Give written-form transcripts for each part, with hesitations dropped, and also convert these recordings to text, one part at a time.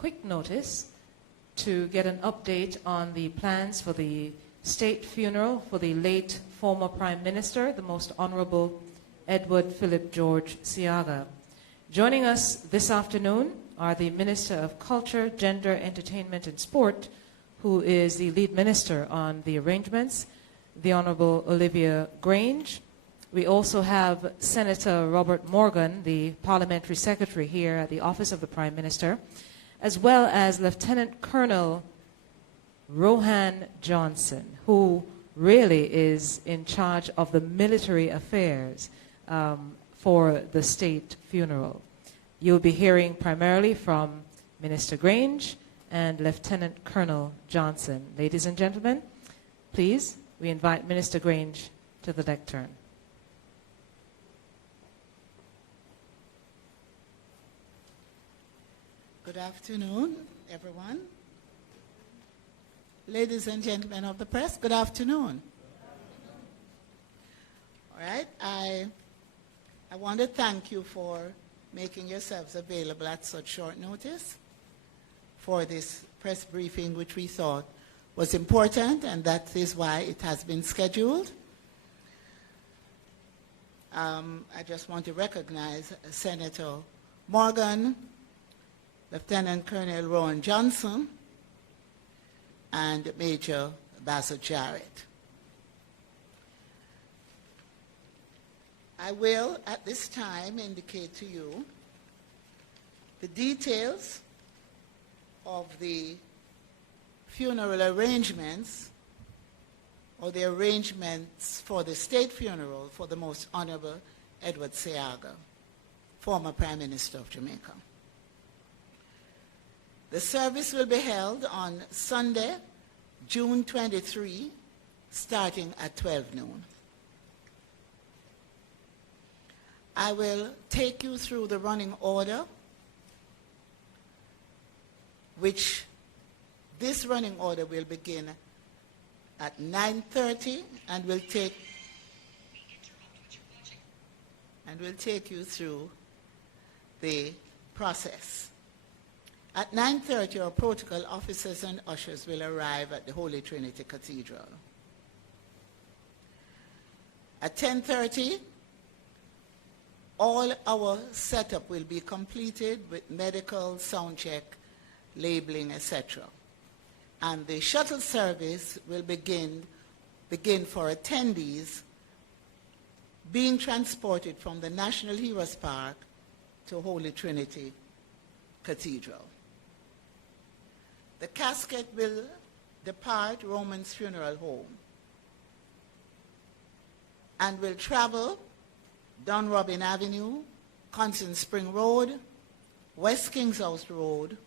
quick notice to get an update on the plans for the state funeral for the late former Prime Minister, the Most Honorable Edward Philip George SEAGA. Joining us this afternoon are the Minister of Culture, Gender, Entertainment and Sport, who is the lead minister on the arrangements, the Honorable Olivia Grange. We also have Senator Robert Morgan, the Parliamentary Secretary here at the Office of the Prime Minister, as well as Lieutenant Colonel Rohan Johnson, who really is in charge of the military affairs for the state funeral. You'll be hearing primarily from Minister Grange and Lieutenant Colonel Johnson. Ladies and gentlemen, please, we invite Minister Grange to the lectern. Good afternoon, everyone. Ladies and gentlemen of the press, good afternoon. All right, I want to thank you for making yourselves available at such short notice for this press briefing, which we thought was important, and that is why it has been scheduled. I just want to recognize Senator Morgan, Lieutenant Colonel Rowan Johnson, and Major Bassett Jarrett. I will, at this time, indicate to you the details of the funeral arrangements, or the arrangements for the state funeral for the Most Honorable Edward SEAGA, former Prime Minister of Jamaica. The service will be held on Sunday, June 23, starting at 12 noon. I will take you through the running order, which this running order will begin at 9:30 and will take you through the process. At 9:30, our protocol officers and ushers will arrive at the Holy Trinity Cathedral. At 10:30, all our setup will be completed with medical, sound check, labeling, etc. And the shuttle service will begin for attendees being transported from the National Heroes Park to Holy Trinity Cathedral. The casket will depart Roman's Funeral Home and will travel Dunrobin Avenue, Constant Spring Road, West Kings House Road,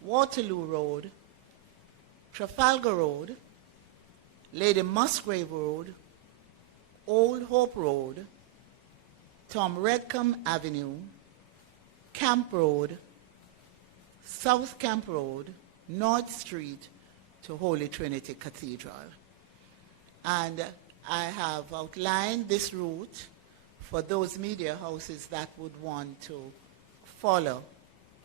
Waterloo Road, Trafalgar Road, Lady Musgrave Road, Old Hope Road, Tom Redcombe Avenue, Camp Road, South Camp Road, North Street to Holy Trinity Cathedral. And I have outlined this route for those media houses that would want to follow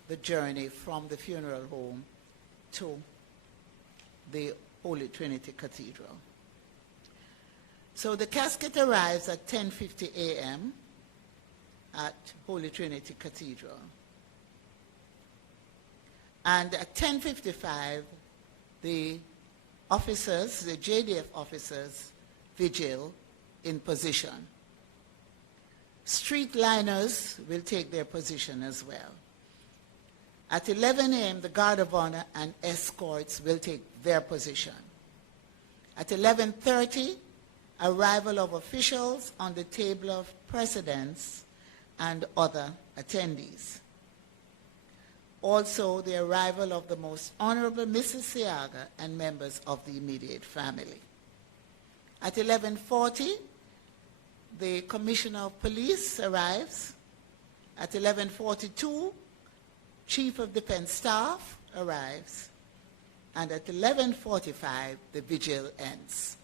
the journey from the funeral home to the Holy Trinity Cathedral. So the casket arrives at 10:50 a.m. at Holy Trinity Cathedral. And at 10:55, the officers, the JDF officers, vigil in position. Street liners will take their position as well. At 11 a.m., the Guard of Honor and escorts will take their position. At 11:30, arrival of officials on the table of precedence and other attendees. Also, the arrival of the Most Honorable Mrs. SEAGA and members of the immediate family. At 11:40, the Commissioner of Police arrives. At 11:42, Chief of Defense Staff arrives. And at 11:45, the vigil ends.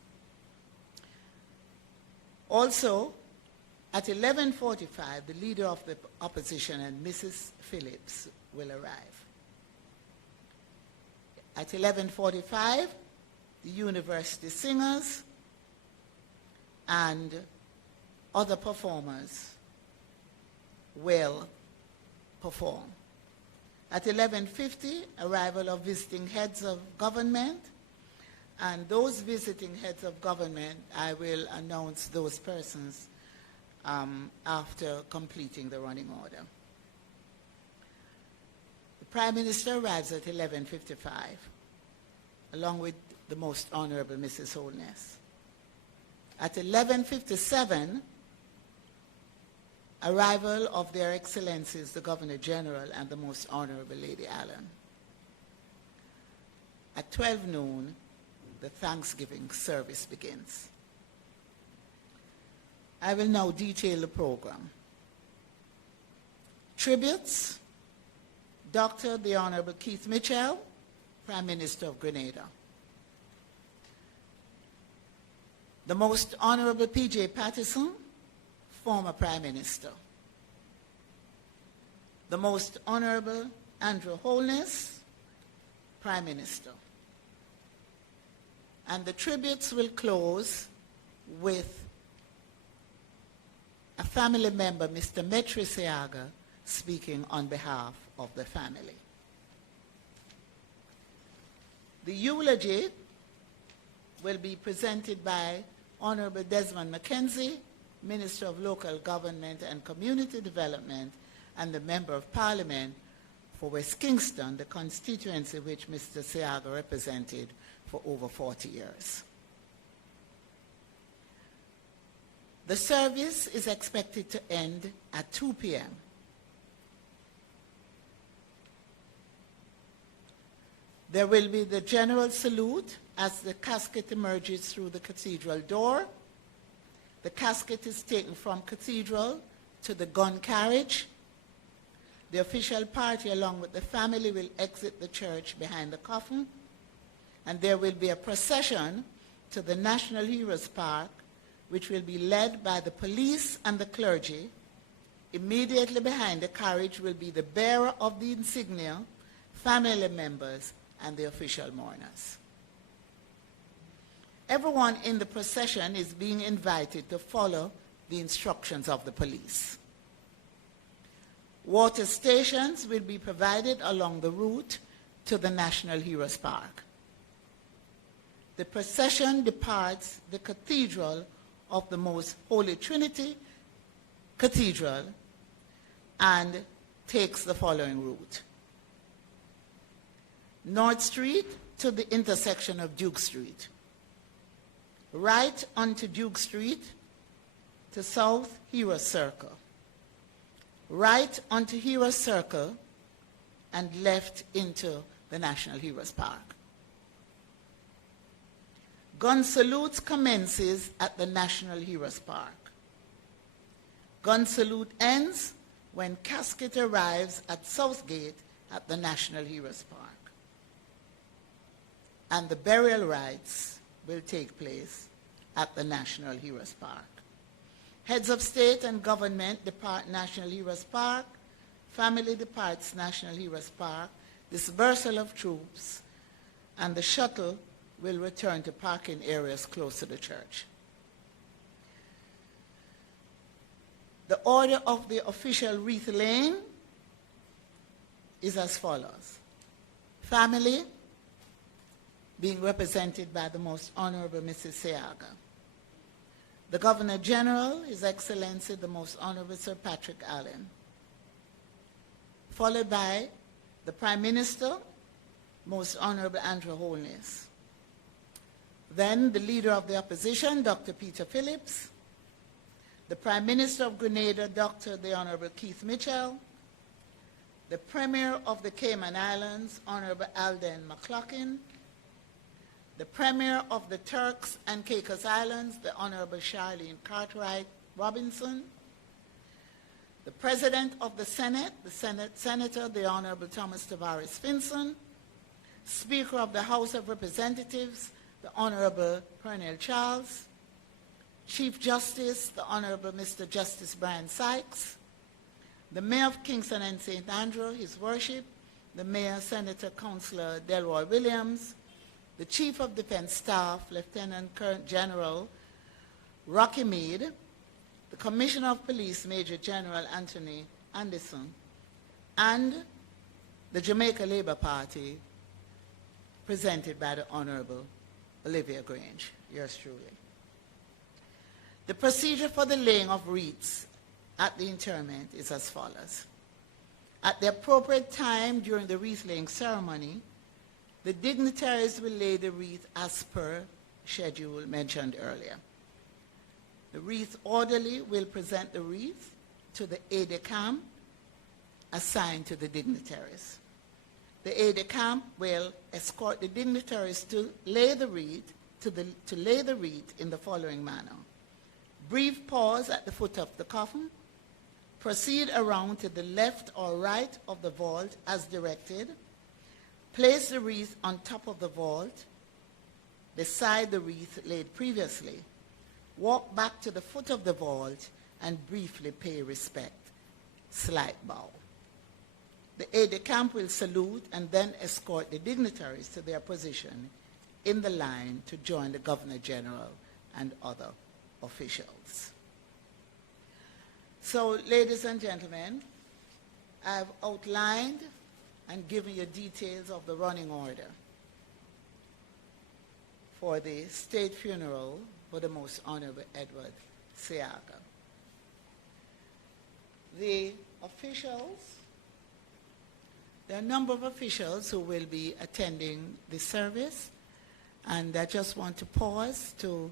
Also, at 11:45, the Leader of the Opposition and Mrs. Phillips will arrive. At 11:45, the university singers and other performers will perform. At 11:50, arrival of visiting heads of government, and those visiting heads of government, I will announce those persons after completing the running order. The Prime Minister arrives at 11:55, along with the Most Honorable Mrs. Holness. At 11:57, arrival of Their Excellencies, the Governor General and the Most Honorable Lady Allen. At 12 noon, the Thanksgiving service begins. I will now detail the program. Tributes: Dr. the Honorable Keith Mitchell, Prime Minister of Grenada. The Most Honorable P.J. Patterson, former Prime Minister. The Most Honorable Andrew Holness, Prime Minister. And the tributes will close with a family member, Mr. Metri SEAGA, speaking on behalf of the family. The eulogy will be presented by Honorable Desmond McKenzie, Minister of Local Government and Community Development and the Member of Parliament for West Kingston, the constituency which Mr. SEAGA represented for over 40 years. The service is expected to end at 2 p.m. There will be the general salute as the casket emerges through the cathedral door. The casket is taken from cathedral to the gun carriage. The official party, along with the family, will exit the church behind the coffin, and there will be a procession to the National Heroes Park, which will be led by the police and the clergy. Immediately behind the carriage will be the bearer of the insignia, family members, and the official mourners. Everyone in the procession is being invited to follow the instructions of the police. Water stations will be provided along the route to the National Heroes Park. The procession departs the Cathedral of the Most Holy Trinity Cathedral and takes the following route: North Street to the intersection of Duke Street, right onto Duke Street to South Hero Circle, right onto Hero Circle and left into the National Heroes Park. Gun salute commences at the National Heroes Park. Gun salute ends when casket arrives at South Gate at the National Heroes Park. And the burial rites will take place at the National Heroes Park. Heads of state and government depart National Heroes Park. Family departs National Heroes Park. Dispersal of troops, and the shuttle will return to parking areas close to the church. The order of the official wreath laying is as follows. Family being represented by the Most Honorable Mrs. SEAGA. The Governor General, His Excellency the Most Honorable Sir Patrick Allen. Followed by the Prime Minister, Most Honorable Andrew Holness. Then the Leader of the Opposition, Dr. Peter Phillips. The Prime Minister of Grenada, Dr. the Honorable Keith Mitchell. The Premier of the Cayman Islands, Honorable Alden McLaughlin. The Premier of the Turks and Caicos Islands, the Honorable Charlene Cartwright Robinson. The President of the Senate Senator, the Honorable Thomas Tavares Finson. Speaker of the House of Representatives, the Honorable Pernell Charles. Chief Justice, the Honorable Mr. Justice Brian Sykes. The Mayor of Kingston and St. Andrew, His Worship, the Mayor, Senator, Councillor Delroy Williams, the Chief of Defense Staff, Lieutenant Colonel General Rocky Meade, the Commissioner of Police, Major General Anthony Anderson, and the Jamaica Labour Party, presented by the Honorable Olivia Grange, yours truly. The procedure for the laying of wreaths at the interment is as follows. At the appropriate time during the wreath-laying ceremony, the dignitaries will lay the wreath as per schedule mentioned earlier. The wreath orderly will present the wreath to the aide-de-camp assigned to the dignitaries. The aide-de-camp will escort the dignitaries to lay the wreath in the following manner. Brief pause at the foot of the coffin. Proceed around to the left or right of the vault as directed. Place the wreath on top of the vault, beside the wreath laid previously. Walk back to the foot of the vault and briefly pay respect. Slight bow. The aide-de-camp will salute and then escort the dignitaries to their position in the line to join the Governor General and other officials. So, ladies and gentlemen, I've outlined and given you details of the running order for the state funeral for the Most Honorable Edward SEAGA. The officials, there are a number of officials who will be attending the service, and I just want to pause to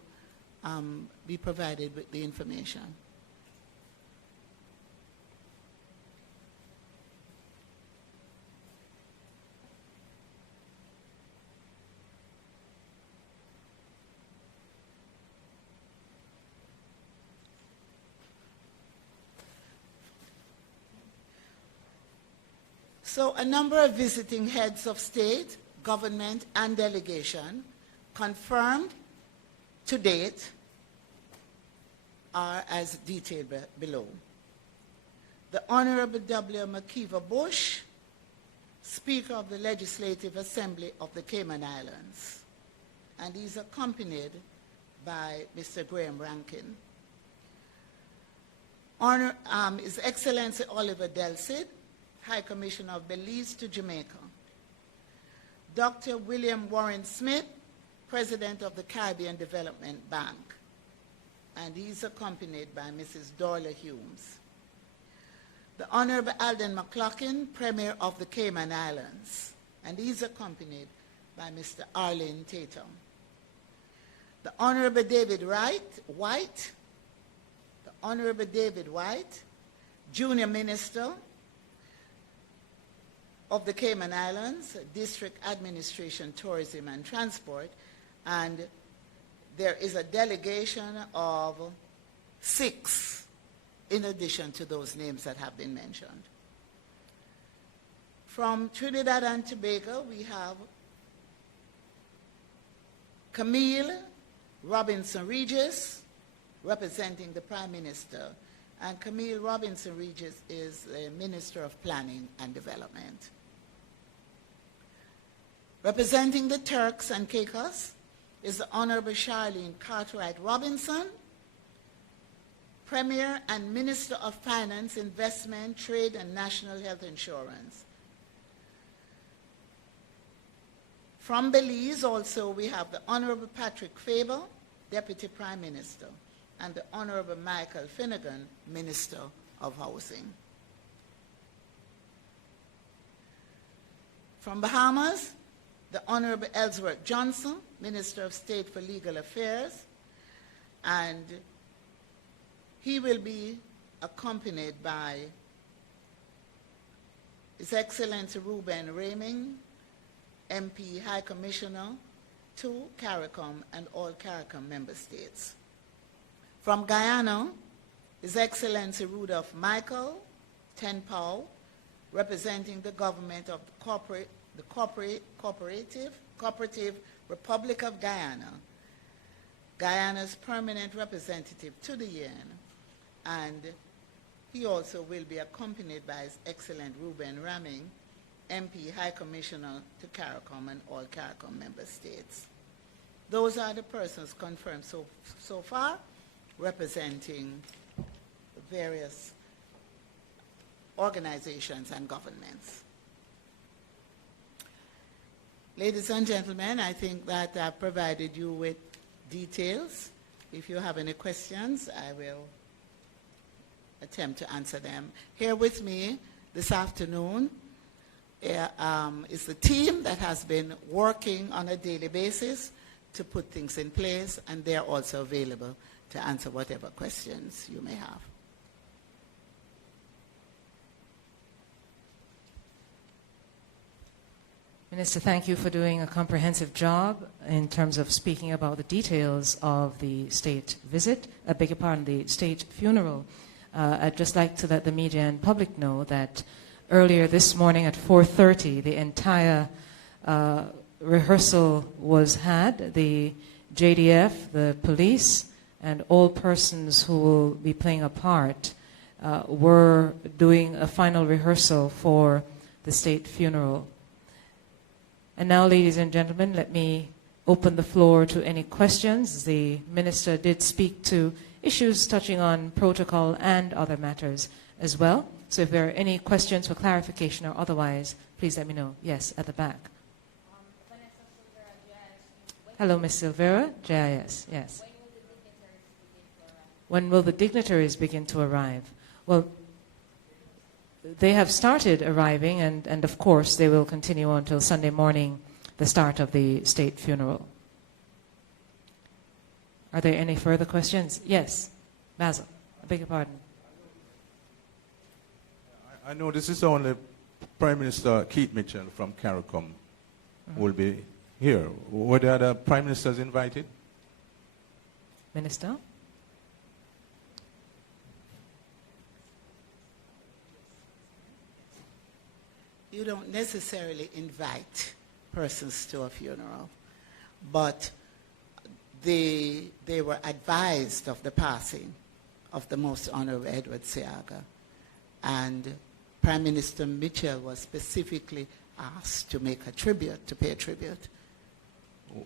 be provided with the information. So a number of visiting heads of state, government, and delegation confirmed to date are as detailed below. The Honorable W. McKeever Bush, Speaker of the Legislative Assembly of the Cayman Islands, and he's accompanied by Mr. Graham Rankin. His Excellency Oliver Delcid, High Commissioner of Belize to Jamaica. Dr. William Warren Smith, President of the Caribbean Development Bank, and he's accompanied by Mrs. Dorla Humes. The Honorable Alden McLaughlin, Premier of the Cayman Islands, and he's accompanied by Mr. Arlene Tatum. The Honorable David White, the Honorable David White, Junior Minister of the Cayman Islands, District Administration, Tourism and Transport, and there is a delegation of 6 in addition to those names that have been mentioned. From Trinidad and Tobago, we have Camille Robinson Regis, representing the Prime Minister, and Camille Robinson Regis is the Minister of Planning and Development. Representing the Turks and Caicos is the Honorable Charlene Cartwright Robinson, Premier and Minister of Finance, Investment, Trade, and National Health Insurance. From Belize also we have the Honorable Patrick Faber, Deputy Prime Minister, and the Honorable Michael Finnegan, Minister of Housing. From Bahamas, the Honorable Ellsworth Johnson, Minister of State for Legal Affairs, and he will be accompanied by His Excellency Reuben Raming, MP High Commissioner to CARICOM and all CARICOM member states. From Guyana, His Excellency Rudolph Michael Tenpau, representing the government of the Cooperative Republic of Guyana, Guyana's permanent representative to the UN, and he also will be accompanied by His Excellent Reuben Raming, MP High Commissioner to CARICOM and all CARICOM member states. Those are the persons confirmed so far, representing various organizations and governments. Ladies and gentlemen, I think that I've provided you with details. If you have any questions, I will attempt to answer them. Here with me this afternoon is the team that has been working on a daily basis to put things in place, and they're also available to answer whatever questions you may have. Minister, thank you for doing a comprehensive job in terms of speaking about the details of the state visit, the state funeral. I'd just like to let the media and public know that earlier this morning at 4:30, the entire rehearsal was had. The JDF, the police, and all persons who will be playing a part were doing a final rehearsal for the state funeral. And now, ladies and gentlemen, let me open the floor to any questions. The minister did speak to issues touching on protocol and other matters as well. So if there are any questions for clarification or otherwise, please let me know. Yes, at the back. Hello, Ms. Silvera, JIS, yes. When will the dignitaries begin to arrive? Well, they have started arriving, and of course they will continue on until Sunday morning, the start of the state funeral. Are there any further questions? Yes, Basil, I beg your pardon. I know this is only Prime Minister Keith Mitchell from CARICOM will be here. Were the other Prime Ministers invited? Minister? You don't necessarily invite persons to a funeral, but they were advised of the passing of the Most Honorable Edward SEAGA, and Prime Minister Mitchell was specifically asked to make a tribute, to pay a tribute.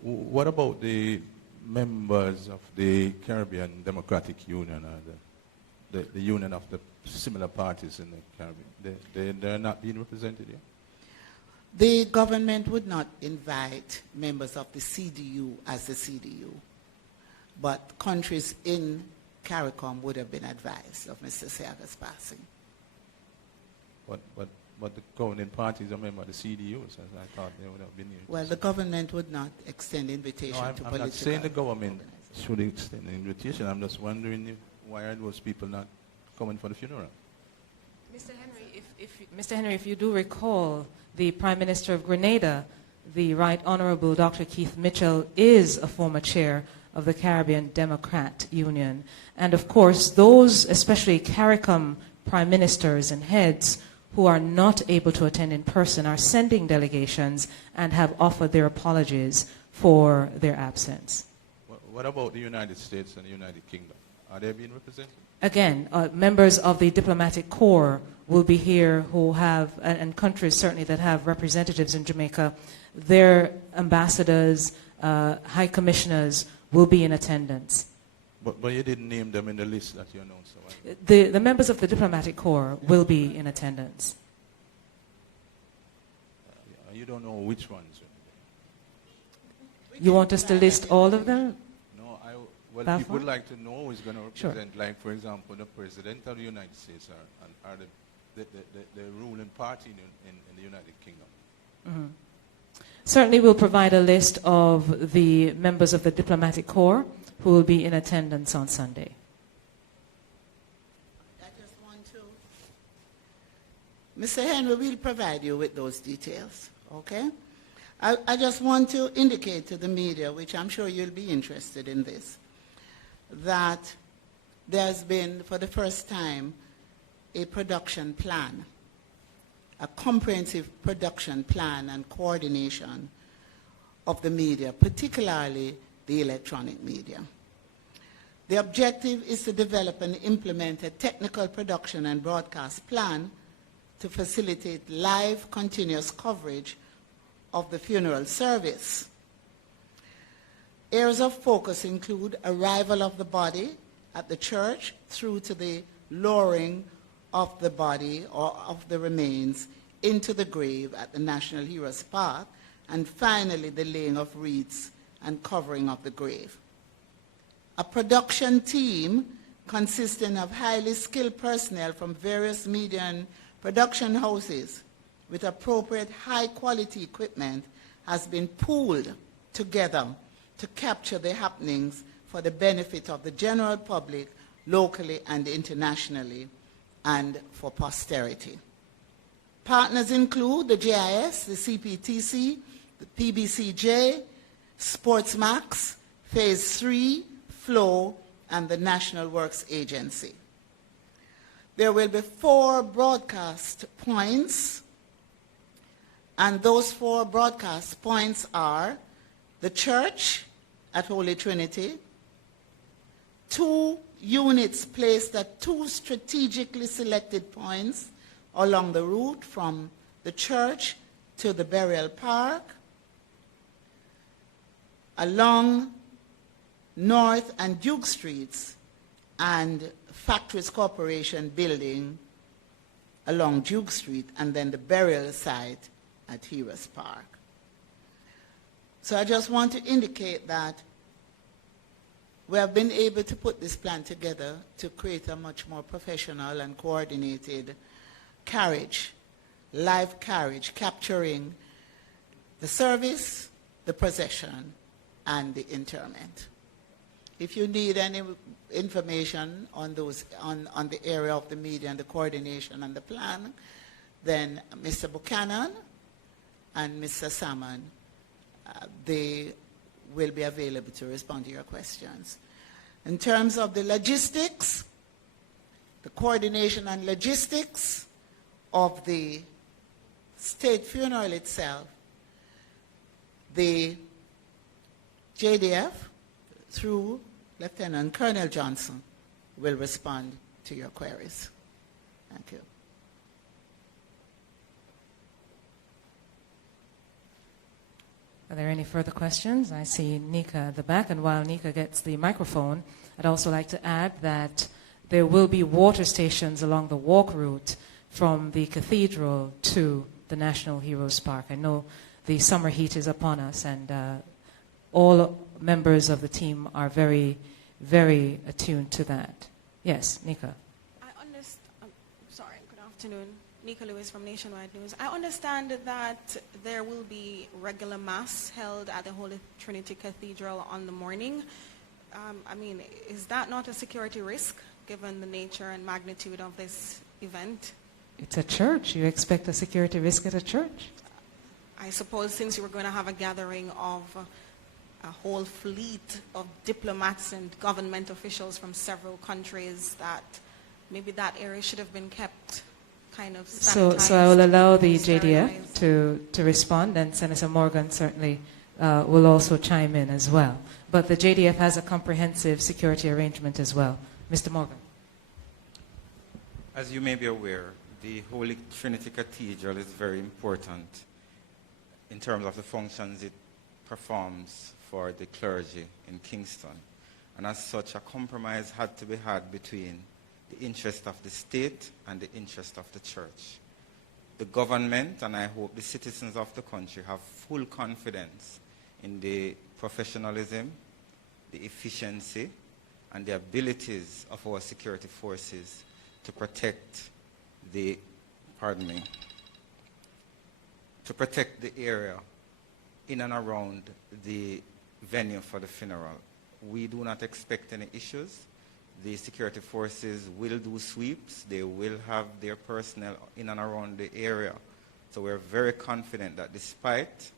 What about the members of the Caribbean Democratic Union, or the union of the similar parties in the Caribbean? They're not being represented here? The government would not invite members of the CDU as the CDU, but countries in CARICOM would have been advised of Mr. SEAGA's passing. But the governing parties are members of the CDU, so I thought they would have been here. Well, the government would not extend invitation to political. I'm not saying the government should extend an invitation. I'm just wondering why are those people not coming for the funeral? Mr. Henry, if you do recall, the Prime Minister of Grenada, the Right Honorable Dr. Keith Mitchell, is a former chair of the Caribbean Democrat Union. And of course, those, especially CARICOM prime ministers and heads who are not able to attend in person, are sending delegations and have offered their apologies for their absence. What about the United States and the United Kingdom? Are they being represented? Again, members of the diplomatic corps will be here who have, and countries certainly that have representatives in Jamaica, their ambassadors, high commissioners will be in attendance. But you didn't name them in the list that you announced. So the members of the diplomatic corps will be in attendance. You don't know which ones. You want us to list all of them? No, well, people would like to know who is going to represent, Sure. like, for example, the President of the United States are the ruling party in the United Kingdom. Mm-hmm. Certainly we'll provide a list of the members of the diplomatic corps who will be in attendance on Sunday. I just want to... Mr. Henry will provide you with those details, okay? I just want to indicate to the media, which I'm sure you'll be interested in this, that there's been, for the first time, a production plan, a comprehensive production plan and coordination of the media, particularly the electronic media. The objective is to develop and implement a technical production and broadcast plan to facilitate live, continuous coverage of the funeral service. Areas of focus include arrival of the body at the church through to the lowering of the body or of the remains into the grave at the National Heroes Park, and finally the laying of wreaths and covering of the grave. A production team consisting of highly skilled personnel from various media and production houses with appropriate high-quality equipment has been pooled together to capture the happenings for the benefit of the general public, locally and internationally, and for posterity. Partners include the JIS, the CPTC, the PBCJ, Sportsmax, Phase 3, Flow, and the National Works Agency. There will be 4 broadcast points, and those 4 broadcast points are the church at Holy Trinity, 2 units placed at 2 strategically selected points along the route from the church to the burial park, along North and Duke Streets, and Factories Corporation building along Duke Street, and then the burial site at Heroes Park. So I just want to indicate that we have been able to put this plan together to create a much more professional and coordinated carriage, live carriage, capturing the service, the procession, and the interment. If you need any information on those, on the area of the media and the coordination and the plan, then Mr. Buchanan and Mr. Salmon, they will be available to respond to your questions. In terms of the logistics, the coordination and logistics of the state funeral itself, the JDF, through Lieutenant Colonel Johnson, will respond to your queries. Thank you. Are there any further questions? I see Nika at the back, and while Nika gets the microphone, I'd also like to add that there will be water stations along the walk route from the cathedral to the National Heroes Park. I know the summer heat is upon us, and all members of the team are very, very attuned to that. Yes, Nika. Sorry, good afternoon. Nika Lewis from Nationwide News. I understand that there will be regular mass held at the Holy Trinity Cathedral on the morning. I mean, is that not a security risk given the nature and magnitude of this event? It's a church. You expect a security risk at a church? I suppose since you were going to have a gathering of a whole fleet of diplomats and government officials from several countries, that maybe that area should have been kept kind of sanitized. So I will allow the JDF to respond, and Senator Morgan certainly will also chime in as well. But the JDF has a comprehensive security arrangement as well. Mr. Morgan. As you may be aware, the Holy Trinity Cathedral is very important in terms of the functions it performs for the clergy in Kingston. And as such, a compromise had to be had between the interest of the state and the interest of the church. The government, and I hope the citizens of the country, have full confidence in the professionalism, the efficiency, and the abilities of our security forces to protect the, to protect the area in and around the venue for the funeral. We do not expect any issues. The security forces will do sweeps. They will have their personnel in and around the area. So we're very confident that despite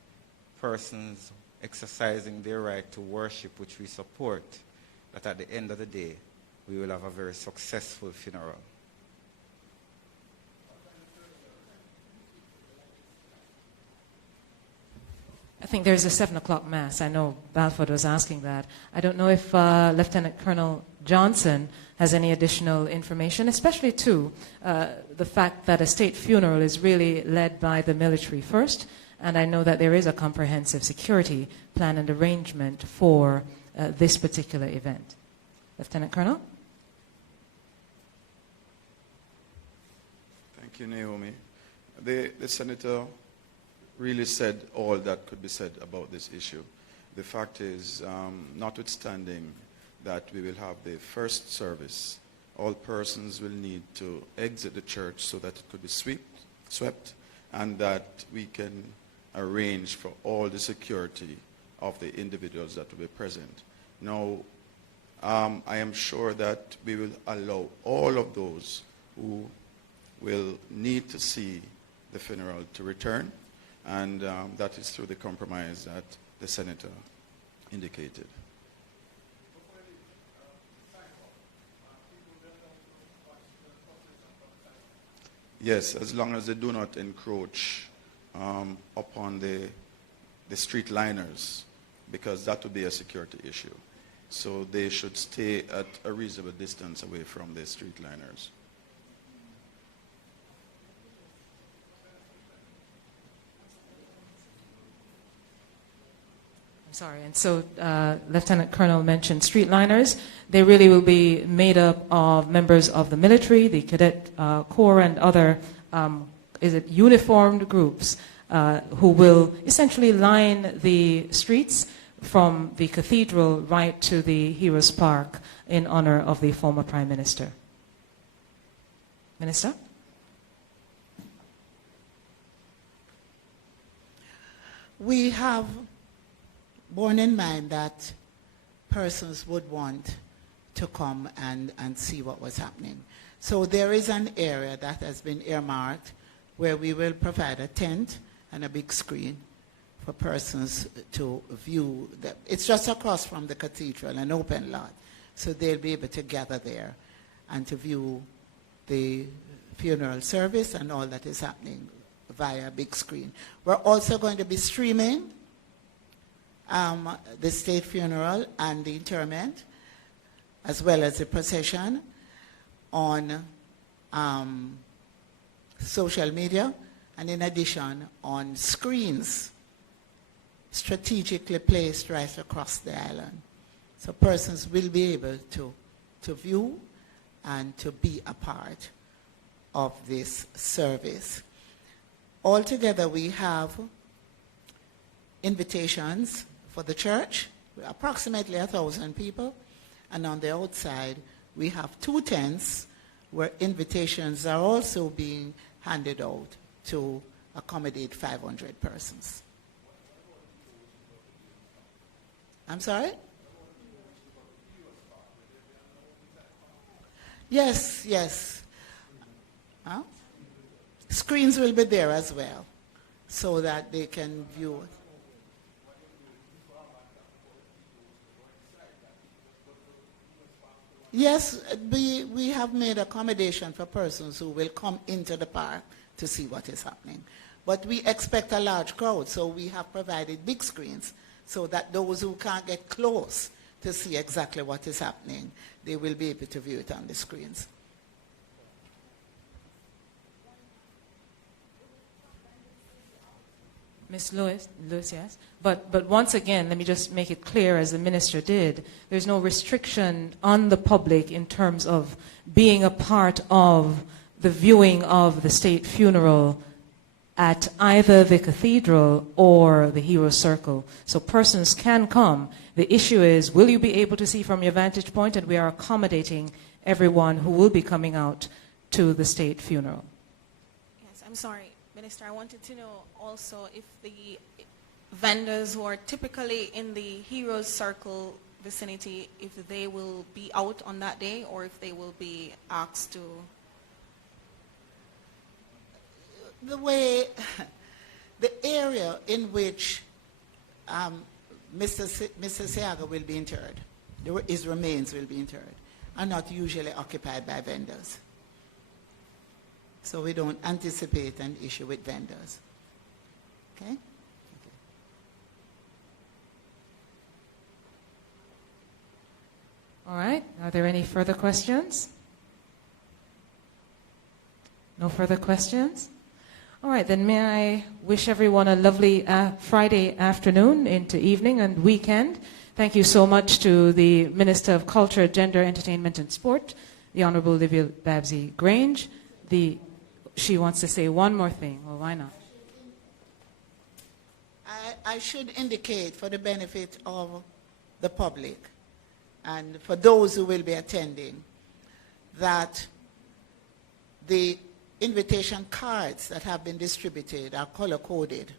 persons exercising their right to worship, which we support, that at the end of the day, we will have a very successful funeral. I think there's a 7 o'clock mass. I know Balfour was asking that. I don't know if Lieutenant Colonel Johnson has any additional information, especially too the fact that a state funeral is really led by the military first, and I know that there is a comprehensive security plan and arrangement for this particular event. Lieutenant Colonel? Thank you, Naomi. The Senator really said all that could be said about this issue. The fact is, notwithstanding that we will have the first service, all persons will need to exit the church so that it could be swept, and that we can arrange for all the security of the individuals that will be present. Now, I am sure that we will allow all of those who will need to see the funeral to return, and that is through the compromise that the Senator indicated. Yes, as long as they do not encroach upon the street liners, because that would be a security issue. So they should stay at a reasonable distance away from the street liners. I'm sorry, and so Lieutenant Colonel mentioned streetliners. They really will be made up of members of the military, the cadet corps, and other uniformed groups who will essentially line the streets from the cathedral right to the Heroes Park in honor of the former Prime Minister. Minister? We have borne in mind that persons would want to come and see what was happening. So there is an area that has been earmarked where we will provide a tent and a big screen for persons to view. It's just across from the cathedral, an open lot. So they'll be able to gather there and to view the funeral service and all that is happening via a big screen. We're also going to be streaming the state funeral and the interment, as well as the procession, on social media, and in addition on screens strategically placed right across the island. So persons will be able to view and to be a part of this service. Altogether, we have invitations for the church, approximately 1,000 people, and on the outside we have 2 tents where invitations are also being handed out to accommodate 500 persons. I'm sorry? Yes, yes. Huh? Screens will be there as well, so that they can view it. Yes, we have made accommodation for persons who will come into the park to see what is happening. But we expect a large crowd, so we have provided big screens so that those who can't get close to see exactly what is happening, they will be able to view it on the screens. Ms. Lewis, yes. But once again, let me just make it clear, as the minister did, there's no restriction on the public in terms of being a part of the viewing of the state funeral at either the cathedral or the Hero Circle. So persons can come. The issue is, will you be able to see from your vantage point? And we are accommodating everyone who will be coming out to the state funeral. Yes, I'm sorry, Minister. I wanted to know also if the vendors who are typically in the Heroes Circle vicinity, if they will be out on that day or if they will be asked to. The way, the area in which Mr. SEAGA will be interred, his remains will be interred, are not usually occupied by vendors. So we don't anticipate an issue with vendors. Okay? All right. Are there any further questions? No further questions? All right, then may I wish everyone a lovely Friday afternoon into evening and weekend. Thank you so much to the Minister of Culture, Gender, Entertainment and Sport, the Honourable Olivia Babsey-Grange. She wants to say one more thing. Well, why not? I should indicate for the benefit of the public and for those who will be attending that the invitation cards that have been distributed are color-coded,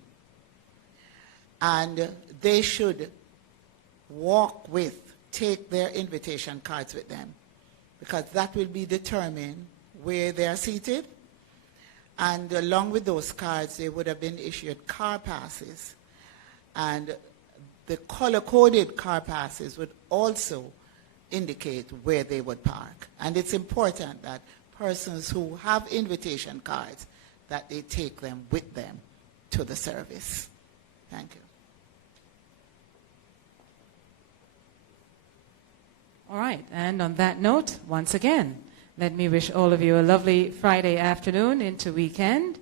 and they should take their invitation cards with them, because that will be determined where they are seated. And along with those cards, they would have been issued car passes, and the color-coded car passes would also indicate where they would park. And it's important that persons who have invitation cards, that they take them with them to the service. Thank you. All right, and on that note, once again, let me wish all of you a lovely Friday afternoon into weekend.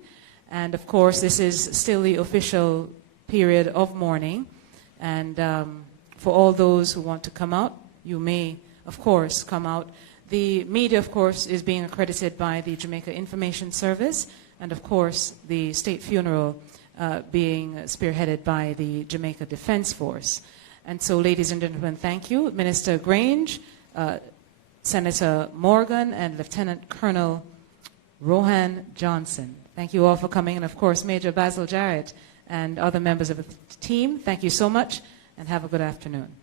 And of course, this is still the official period of mourning. And for all those who want to come out, you may, of course, come out. The media, of course, is being accredited by the Jamaica Information Service, and of course, the state funeral being spearheaded by the Jamaica Defense Force. And so, ladies and gentlemen, thank you. Minister Grange, Senator Morgan, and Lieutenant Colonel Rohan Johnson. Thank you all for coming, and of course, Major Basil Jarrett and other members of the team. Thank you so much, and have a good afternoon.